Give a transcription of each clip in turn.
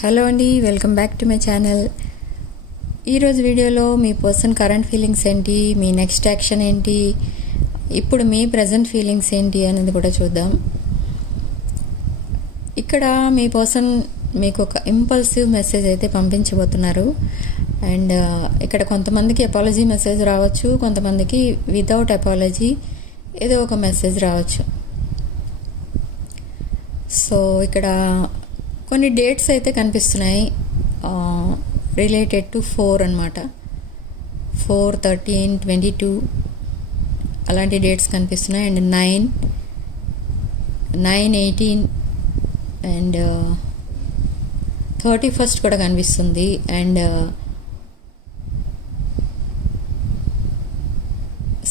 Hello అండి welcome back to my channel ఈరోజు వీడియోలో మీ పర్సన్ కరెంట్ ఫీలింగ్స్ ఏంటి మీ నెక్స్ట్ యాక్షన్ ఏంటి ఇప్పుడు మీ ప్రజెంట్ ఫీలింగ్స్ ఏంటి అనేది కూడా చూద్దాం. ఇక్కడ మీ పర్సన్ మీకు ఒక ఇంపల్సివ్ మెసేజ్ అయితే పంపించబోతున్నారు. అండ్ uh, ఇక్కడ కొంతమందికి అపాలజీ మెసేజ్ రావచ్చు కొంతమందికి వితౌట్ అపాలజీ ఏదో ఒక మెసేజ్ రావచ్చు. సో ఇక్కడ కొన్ని డేట్స్ అయితే కనిపిస్తున్నాయి. రిలేటెడ్ టు ఫోర్ అనమాట ఫోర్ థర్టీన్ ట్వంటీ టూ అలాంటి డేట్స్ కనిపిస్తున్నాయి. And nine nine eighteen and thirty first కూడా కనిపిస్తుంది. అండ్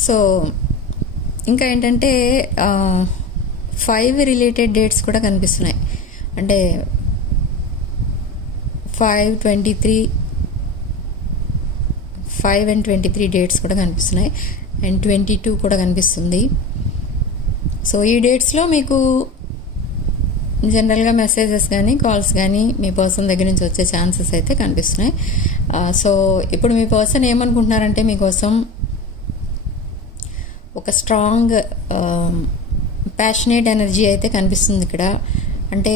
సో ఇంకా ఏంటంటే ఫైవ్ రిలేటెడ్ డేట్స్ కూడా కనిపిస్తున్నాయి. అంటే five twenty three five and twenty three dates కూడా కనిపిస్తున్నాయి. అండ్ ట్వంటీ టూ కూడా కనిపిస్తుంది. సో ఈ డేట్స్లో మీకు జనరల్గా మెసేజెస్ కానీ కాల్స్ కానీ మీ పర్సన్ దగ్గర నుంచి వచ్చే ఛాన్సెస్ అయితే కనిపిస్తున్నాయి. సో ఇప్పుడు మీ పర్సన్ ఏమనుకుంటున్నారంటే మీకోసం ఒక స్ట్రాంగ్ ప్యాషనేట్ ఎనర్జీ అయితే కనిపిస్తుంది ఇక్కడ. అంటే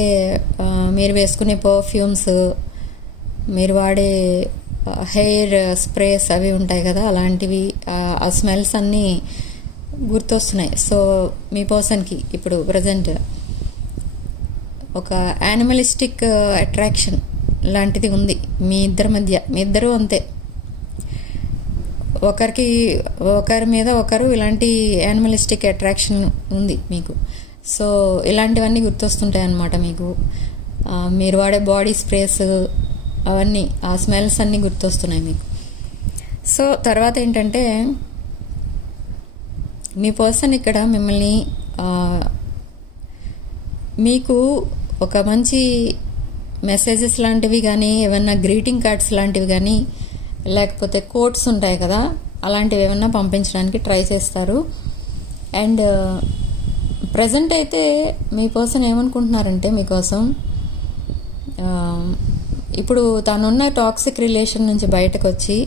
మీరు వేసుకునే పర్ఫ్యూమ్స్ మీరు వాడే హెయిర్ స్ప్రేస్ అవి ఉంటాయి కదా అలాంటివి ఆ స్మెల్స్ అన్నీ గుర్తొస్తున్నాయి. సో మీ పర్సన్కి ఇప్పుడు ప్రజెంట్ ఒక యానిమలిస్టిక్ అట్రాక్షన్ లాంటిది ఉంది. మీ ఇద్దరి మధ్య మీ ఇద్దరు అంతే. ఒకరికి ఒకరి మీద ఒకరు ఇలాంటి యానిమలిస్టిక్ అట్రాక్షన్ ఉంది మీకు. సో ఇలాంటివన్నీ గుర్తొస్తుంటాయి అన్నమాట మీకు మీరు వాడే బాడీ స్ప్రేస్ అవన్నీ ఆ స్మెల్స్ అన్నీ గుర్తొస్తున్నాయి మీకు. సో తర్వాత ఏంటంటే మీ పర్సన్ ఇక్కడ మిమ్మల్ని మీకు ఒక మంచి మెసేజెస్ లాంటివి కానీ ఏమన్నా గ్రీటింగ్ కార్డ్స్ లాంటివి కానీ లేకపోతే కోట్స్ ఉంటాయి కదా అలాంటివి ఏమన్నా పంపించడానికి ట్రై చేస్తారు. అండ్ ప్రజెంట్ అయితే మీ పర్సన్ ఏమనుకుంటున్నారంటే మీకోసం ఇప్పుడు తనున్న టాక్సిక్ రిలేషన్ నుంచి బయటకు వచ్చి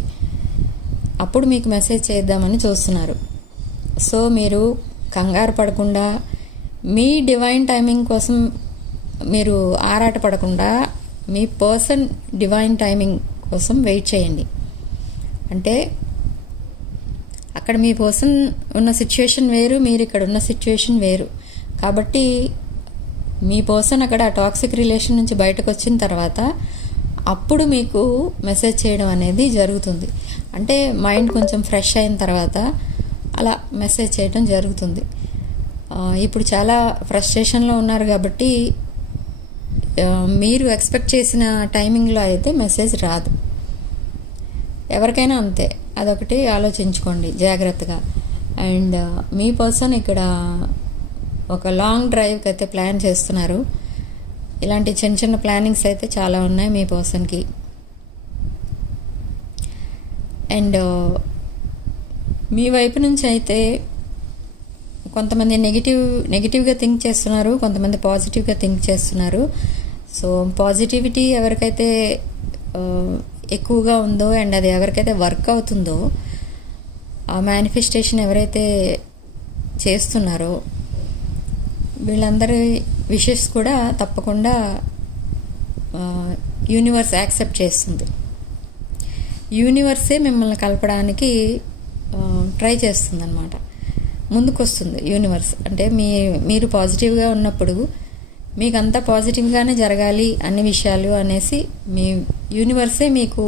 అప్పుడు మీకు మెసేజ్ చేద్దామని చూస్తున్నారు. సో మీరు కంగారు పడకుండా మీ డివైన్ టైమింగ్ కోసం మీరు ఆరాట పడకుండా మీ పర్సన్ డివైన్ టైమింగ్ కోసం వెయిట్ చేయండి. అంటే అక్కడ మీ పర్సన్ ఉన్న సిచ్యువేషన్ వేరు మీరు ఇక్కడ ఉన్న సిచ్యువేషన్ వేరు. కాబట్టి మీ పర్సన్ అక్కడ టాక్సిక్ రిలేషన్ నుంచి బయటకు వచ్చిన తర్వాత అప్పుడు మీకు మెసేజ్ చేయడం అనేది జరుగుతుంది. అంటే మైండ్ కొంచెం ఫ్రెష్ అయిన తర్వాత అలా మెసేజ్ చేయడం జరుగుతుంది. ఇప్పుడు చాలా ఫ్రస్ట్రేషన్లో ఉన్నారు కాబట్టి మీరు ఎక్స్పెక్ట్ చేసిన టైమింగ్లో అయితే మెసేజ్ రాదు. ఎవరికైనా అంతే. అదొకటి ఆలోచించుకోండి జాగ్రత్తగా. అండ్ మీ పర్సన్ ఇక్కడ ఒక లాంగ్ డ్రైవ్కి అయితే ప్లాన్ చేస్తున్నారు. ఇలాంటి చిన్న చిన్న ప్లానింగ్స్ అయితే చాలా ఉన్నాయి మీ పర్సన్కి అండ్ uh, మీ వైపు నుంచి అయితే కొంతమంది నెగిటివ్ నెగిటివ్గా థింక్ చేస్తున్నారు కొంతమంది పాజిటివ్గా థింక్ చేస్తున్నారు. సో పాజిటివిటీ ఎవరికైతే uh, ఎక్కువగా ఉందో అండ్ అది ఎవరికైతే వర్క్ అవుతుందో ఆ మేనిఫెస్టేషన్ ఎవరైతే చేస్తున్నారో వీళ్ళందరి విషెస్ కూడా తప్పకుండా యూనివర్స్ యాక్సెప్ట్ చేస్తుంది. యూనివర్సే మిమ్మల్ని కలపడానికి ట్రై చేస్తుంది అనమాట ముందుకొస్తుంది యూనివర్స్. అంటే మీ మీరు పాజిటివ్గా ఉన్నప్పుడు మీకు పాజిటివ్గానే జరగాలి అన్ని విషయాలు అనేసి మీ యూనివర్సే మీకు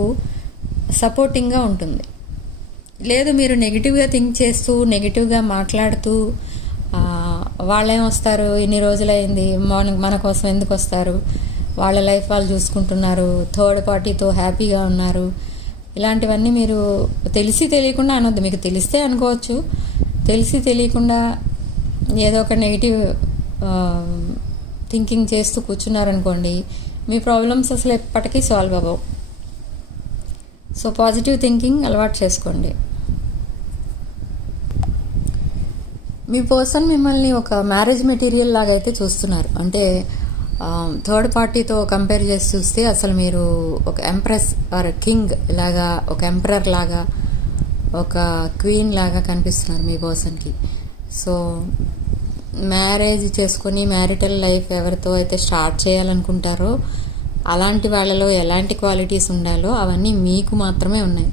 సపోర్టింగ్గా ఉంటుంది. లేదు మీరు నెగిటివ్గా థింక్ చేస్తూ నెగిటివ్గా మాట్లాడుతూ వాళ్ళేం వస్తారు? ఇన్ని రోజులైంది. మార్నింగ్ మన కోసం ఎందుకు వస్తారు? వాళ్ళ లైఫ్ వాళ్ళు చూసుకుంటున్నారు. థర్డ్ పార్టీతో హ్యాపీగా ఉన్నారు. ఇలాంటివన్నీ మీరు తెలిసి తెలియకుండా అనొద్దు. మీకు తెలిస్తే అనుకోవచ్చు. తెలిసి తెలియకుండా ఏదో ఒక నెగిటివ్ థింకింగ్ చేస్తూ కూర్చున్నారనుకోండి మీ ప్రాబ్లమ్స్ అసలు ఎప్పటికీ సాల్వ్ అవ్వవు. సో పాజిటివ్ థింకింగ్ అలవాటు చేసుకోండి. మీ పర్సన్ మిమ్మల్ని ఒక మ్యారేజ్ మెటీరియల్ లాగా అయితే చూస్తున్నారు. అంటే థర్డ్ పార్టీతో కంపేర్ చేసి చూస్తే అసలు మీరు ఒక ఎంప్రెస్ ఆర్ కింగ్ లాగా ఒక ఎంప్రర్ లాగా ఒక క్వీన్ లాగా కనిపిస్తున్నారు మీ పర్సన్కి. సో మ్యారేజ్ చేసుకొని మ్యారిటల్ లైఫ్ ఎవరితో అయితే స్టార్ట్ చేయాలనుకుంటారో అలాంటి వాళ్ళలో ఎలాంటి క్వాలిటీస్ ఉండాలో అవన్నీ మీకు మాత్రమే ఉన్నాయి.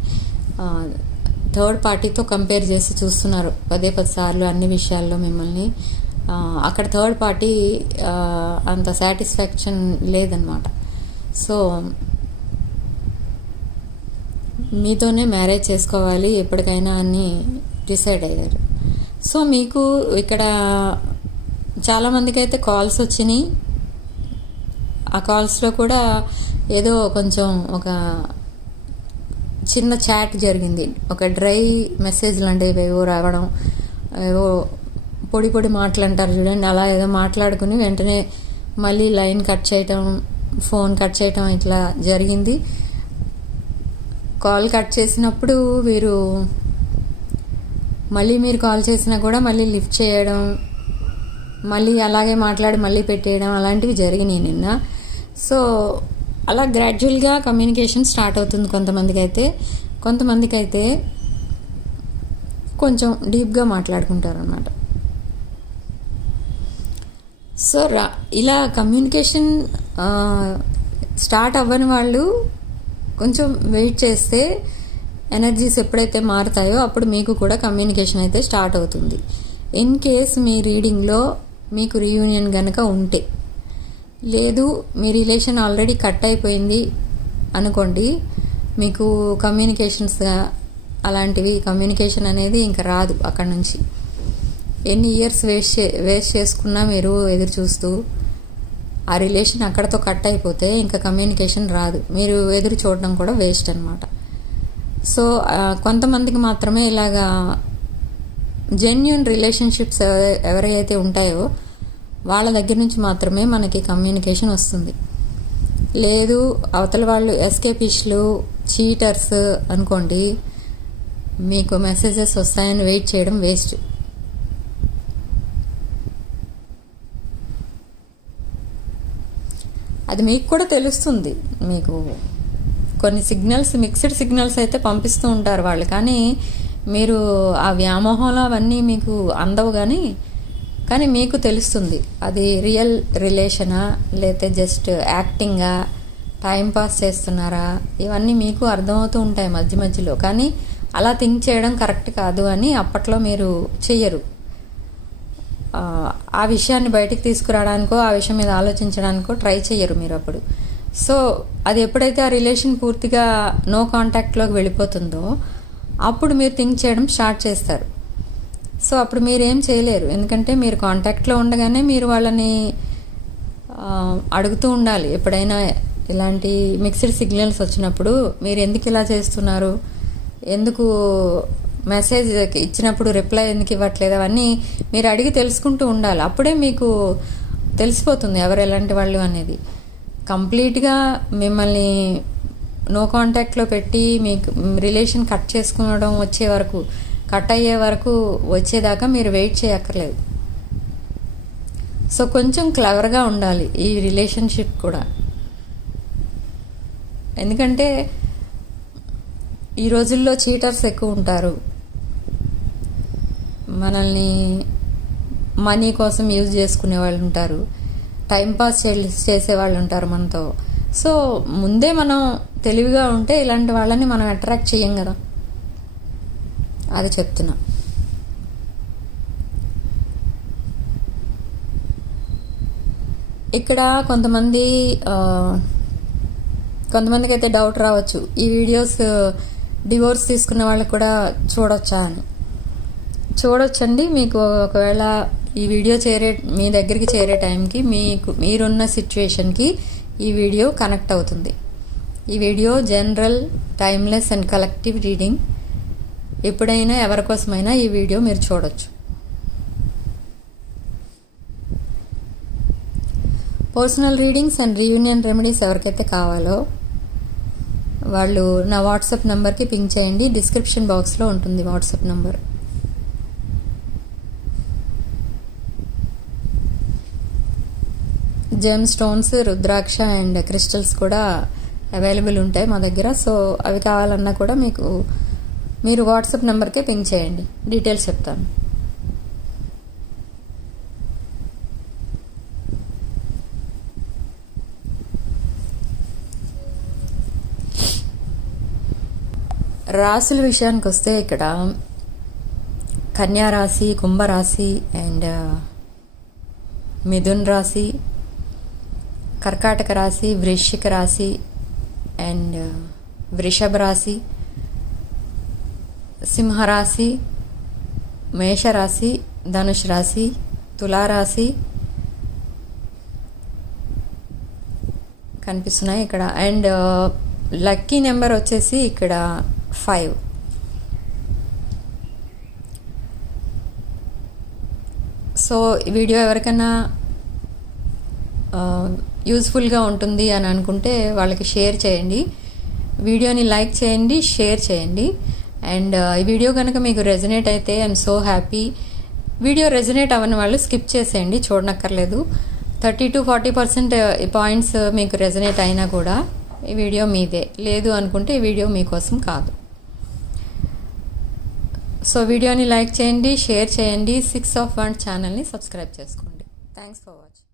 థర్డ్ పార్టీతో కంపేర్ చేసి చూస్తున్నారు. పదే పది సార్లు అన్ని విషయాల్లో మిమ్మల్ని. అక్కడ థర్డ్ పార్టీ అంత సాటిస్ఫాక్షన్ లేదనమాట సో మీతోనే మ్యారేజ్ చేసుకోవాలి ఎప్పటికైనా అని డిసైడ్ అయ్యారు. సో మీకు ఇక్కడ చాలామందికి అయితే కాల్స్ వచ్చినాయి. ఆ కాల్స్లో కూడా ఏదో కొంచెం ఒక చిన్న చాట్ జరిగింది. ఒక డ్రై మెసేజ్ లాంటివి ఏవో రావడం ఏవో పొడి పొడి మాటలు అంటారు చూడండి. అలా ఏదో మాట్లాడుకుని వెంటనే మళ్ళీ లైన్ కట్ చేయటం ఫోన్ కట్ చేయటం ఇట్లా జరిగింది. కాల్ కట్ చేసినప్పుడు వీరు మళ్ళీ మీరు కాల్ చేసినా కూడా మళ్ళీ లిఫ్ట్ చేయడం మళ్ళీ అలాగే మాట్లాడి మళ్ళీ పెట్టేయడం అలాంటివి జరిగినాయి నిన్న. సో అలా గ్రాడ్యువల్గా కమ్యూనికేషన్ స్టార్ట్ అవుతుంది కొంతమందికి అయితే కొంతమందికి అయితే కొంచెం డీప్గా మాట్లాడుకుంటారు అనమాట సో రా ఇలా కమ్యూనికేషన్ స్టార్ట్ అవ్వని వాళ్ళు కొంచెం వెయిట్ చేస్తే ఎనర్జీస్ ఎప్పుడైతే మారుతాయో అప్పుడు మీకు కూడా కమ్యూనికేషన్ అయితే స్టార్ట్ అవుతుంది. ఇన్ కేస్ మీ రీడింగ్లో మీకు రీయూనియన్ కనుక ఉంటే. లేదు మీ రిలేషన్ ఆల్రెడీ కట్ అయిపోయింది అనుకోండి మీకు కమ్యూనికేషన్స్ అలాంటివి కమ్యూనికేషన్ అనేది ఇంకా రాదు అక్కడ నుంచి. ఎన్ని ఇయర్స్ వేస్ట్ చే వేస్ట్ చేసుకున్నా మీరు ఎదురు చూస్తూ ఆ రిలేషన్ అక్కడతో కట్ అయిపోతే ఇంకా కమ్యూనికేషన్ రాదు. మీరు ఎదురు చూడడం కూడా వేస్ట్ అనమాట సో కొంతమందికి మాత్రమే ఇలాగా జెన్యున్ రిలేషన్షిప్స్ ఎవరైతే ఉంటాయో వాళ్ళ దగ్గర నుంచి మాత్రమే మనకి కమ్యూనికేషన్ వస్తుంది. లేదు అవతల వాళ్ళు ఎస్కేపిస్టులు చీటర్స్ అనుకోండి మీకు మెసేజెస్ వస్తాయని వెయిట్ చేయడం వేస్ట్ అది మీకు కూడా తెలుస్తుంది. మీకు కొన్ని సిగ్నల్స్ మిక్స్డ్ సిగ్నల్స్ అయితే పంపిస్తూ ఉంటారు వాళ్ళు. కానీ మీరు ఆ వ్యామోహంలో అవన్నీ మీకు అందవు కానీ కానీ మీకు తెలుస్తుంది. అది రియల్ రిలేషనా లేతే జస్ట్ యాక్టింగా టైం పాస్ చేస్తున్నారా? ఇవన్నీ మీకు అర్థమవుతూ ఉంటాయి మధ్య మధ్యలో. కానీ అలా థింక్ చేయడం కరెక్ట్ కాదు అని అప్పట్లో మీరు చెయ్యరు. ఆ, ఆ విషయాన్ని బయటికి తీసుకురావడానికో ఆ విషయం మీద ఆలోచించడానికో ట్రై చేయరు మీరు అప్పుడు. సో అది ఎప్పుడైతే ఆ రిలేషన్ పూర్తిగా నో కాంటాక్ట్లోకి వెళ్ళిపోతుందో అప్పుడు మీరు థింక్ చేయడం స్టార్ట్ చేస్తారు. సో అప్పుడు మీరు ఏం చేయలేరు. ఎందుకంటే మీరు కాంటాక్ట్లో ఉండగానే మీరు వాళ్ళని అడుగుతూ ఉండాలి. ఎప్పుడైనా ఇలాంటి మిక్స్డ్ సిగ్నల్స్ వచ్చినప్పుడు మీరు ఎందుకు ఇలా చేస్తున్నారు? ఎందుకు మెసేజ్ ఇచ్చినప్పుడు రిప్లై ఎందుకు ఇవ్వట్లేదు? అవన్నీ మీరు అడిగి తెలుసుకుంటూ ఉండాలి. అప్పుడే మీకు తెలిసిపోతుంది ఎవరు ఎలాంటి వాళ్ళు అనేది. కంప్లీట్గా మిమ్మల్ని నో కాంటాక్ట్లో పెట్టి మీకు రిలేషన్ కట్ చేసుకోవడం వచ్చే వరకు కట్ అయ్యే వరకు వచ్చేదాకా మీరు వెయిట్ చేయక్కర్లేదు. సో కొంచెం క్లవర్గా ఉండాలి ఈ రిలేషన్షిప్ కూడా. ఎందుకంటే ఈ రోజుల్లో చీటర్స్ ఎక్కువ ఉంటారు. మనల్ని మనీ కోసం యూజ్ చేసుకునే వాళ్ళు ఉంటారు. టైం పాస్ చేసే వాళ్ళు ఉంటారు మనతో. సో ముందే మనం తెలివిగా ఉంటే ఇలాంటి వాళ్ళని మనం అట్రాక్ట్ చేయం కదా. అది చెప్తున్నా. ఇక్కడ కొంతమంది కొంతమందికి అయితే డౌట్ రావచ్చు. ఈ వీడియోస్ డివోర్స్ తీసుకున్న వాళ్ళకి కూడా చూడొచ్చా అని. చూడొచ్చండి. మీకు ఒకవేళ ఈ వీడియో చేరే మీ దగ్గరికి చేరే టైంకి మీకు మీరున్న సిచ్యువేషన్కి ఈ వీడియో కనెక్ట్ అవుతుంది. ఈ video general timeless and collective reading ఎప్పుడైనా ఎవరికోసమైనా ఈ వీడియో మీరు చూడొచ్చు. Personal readings and reunion remedies ఎవరికైతే కావాలో వాళ్ళు నా వాట్సాప్ నెంబర్కి పింక్ చేయండి. డిస్క్రిప్షన్ బాక్స్లో ఉంటుంది WhatsApp number. Gem stones rudraksha and crystals కూడా అవైలబుల్ ఉంటాయి మా దగ్గర. సో అవి కావాలన్నా కూడా మీకు మీరు వాట్సాప్ నెంబర్కే పింక్ చేయండి. డీటెయిల్స్ చెప్తాను. రాసుల విషయానికి వస్తే ఇక్కడ కన్యా రాశి కుంభరాశి అండ్ మిథున్ రాశి కర్కాటక రాశి వృశ్చిక రాశి అండ్ వృషభ రాశి సింహరాశి మేషరాశి ధనుష్ రాశి తులారాశి కనిపిస్తున్నాయి ఇక్కడ. అండ్ uh, లక్కీ నెంబర్ వచ్చేసి ఇక్కడ ఫైవ్. సో వీడియో ఎవరికైనా uh, యూజ్ఫుల్గా ఉంటుంది అని అనుకుంటే వాళ్ళకి షేర్ చేయండి. వీడియోని లైక్ చేయండి షేర్ చేయండి. అండ్ ఈ వీడియో కనుక మీకు రెజనేట్ అయితే I'm so happy video resonate అవ్వని వాళ్ళు స్కిప్ చేసేయండి చూడనక్కర్లేదు. Thirty to forty percent points మీకు రెజనేట్ అయినా కూడా ఈ వీడియో మీదే. లేదు అనుకుంటే ఈ వీడియో మీకోసం కాదు. సో వీడియోని లైక్ చేయండి షేర్ చేయండి. సిక్స్ ఆఫ్ వన్ ఛానల్ని సబ్స్క్రైబ్ చేసుకోండి. Thanks for watching